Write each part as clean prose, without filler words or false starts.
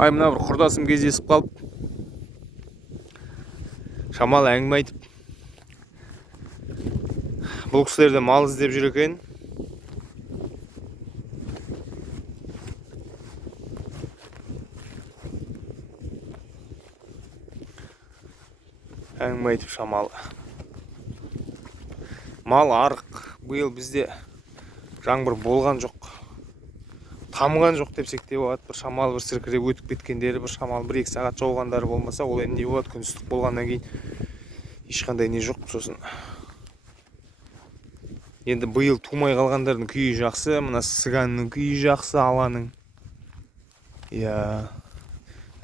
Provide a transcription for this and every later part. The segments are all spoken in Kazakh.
Ай, мына бір құрдасым кездесіп қалып, шамалы әңгіме айтып, бұл кісілерде мал іздеп жүр екен. Әңгіме айтып шамалы. Мал арық. Биыл бізде жаңбыр болған жоқ. Тамған жоқ депсек те болады. Бір шамалы бір сіркіреп өтіп кеткендері, бір шамалы 1-2 сағат жауғандары болмаса, ол енді не болады? Күн ыстық болғаннан кейін ешқандай не жоқ. Сосын енді биыл тумай қалғандардың күйі жақсы, мына сіганның күйі жақсы, аланың. Иә.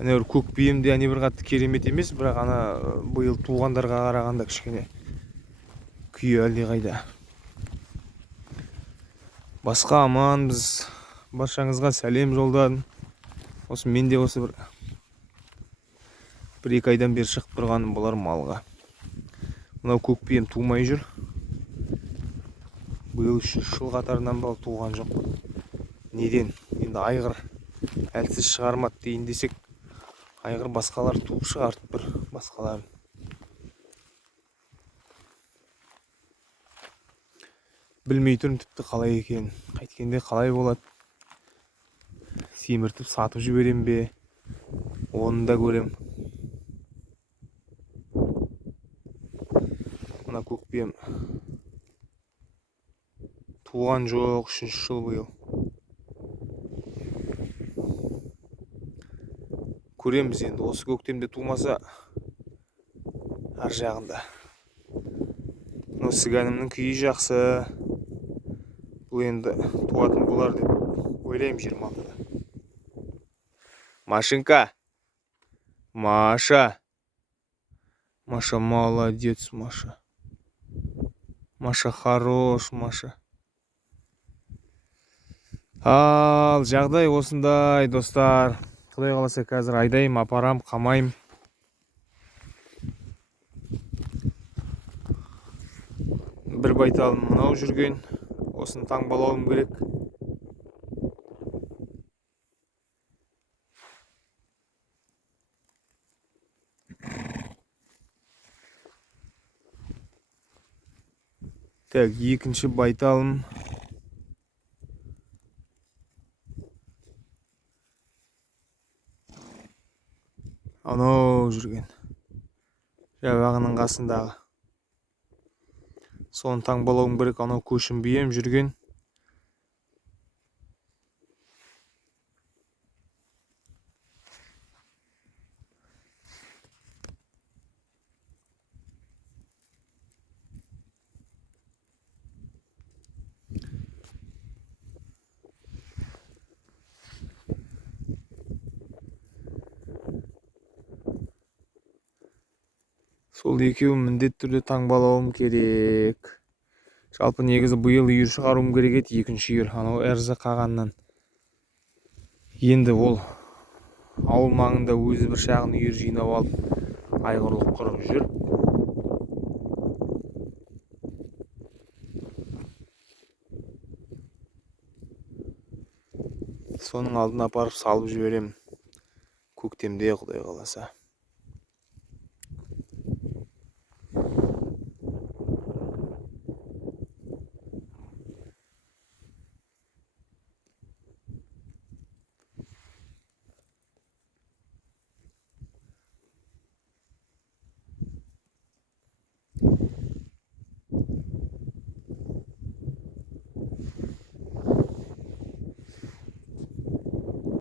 Ана бір көк бием де ане бір қатты керемет емес, бірақ ана биыл туғандарға қарағанда кішкене күйі әлдеқайда. Басқа аман, біз баршаңызға сәлем жолдадым. Осы мен де осы бір 2 айдан бері шығып тұрғаным болар малға. Мынау көк бием тумай жүр. Биыл 3 жыл қатарынан бері туған жоқ. Неден? Енді айғыр әлсіз шығармады дейін десек, айғыр басқалар туып шығартып бір басқаларын. Білмей тұрмын тіпті қалай екен. Қайткенде қалай болады? Семіртіп сатып жіберем бе? Оны да көрем. Мына көк бием туған жоқ, 3 жыл биыл. Көреміз енді, осы көктемде тумаса ар жағында. Мына сіганымның күйі жақсы. Бұл енді туатын болар деп ойлаймын 26-да. Машинка! Маша! Маша молодец, Маша. Маша хорош, Маша. Ал, жағдай осындай, достар. Құдай қаласа қазір айдайым, апарам, қамайым. Бір байталым мынау жүрген. Осыны таңбалауым керек. Так, екінші байталым. Анау жүрген. Жабағының қасындағы. Соны таңбалауым керек. Анау көшім бием жүрген. Сол екеуін міндетті түрде таңбалауым керек. Жалпы негізі биыл үйір шығаруым керек еді, 2-ші үйір. Анау әрзі қағаннан. Енді ол ауыл маңында өзі бір шағын үйір жинап алып, айғырлық құрып жүр. Соның алдын апарып салып жіберем. Көктемде, Құдай қаласа.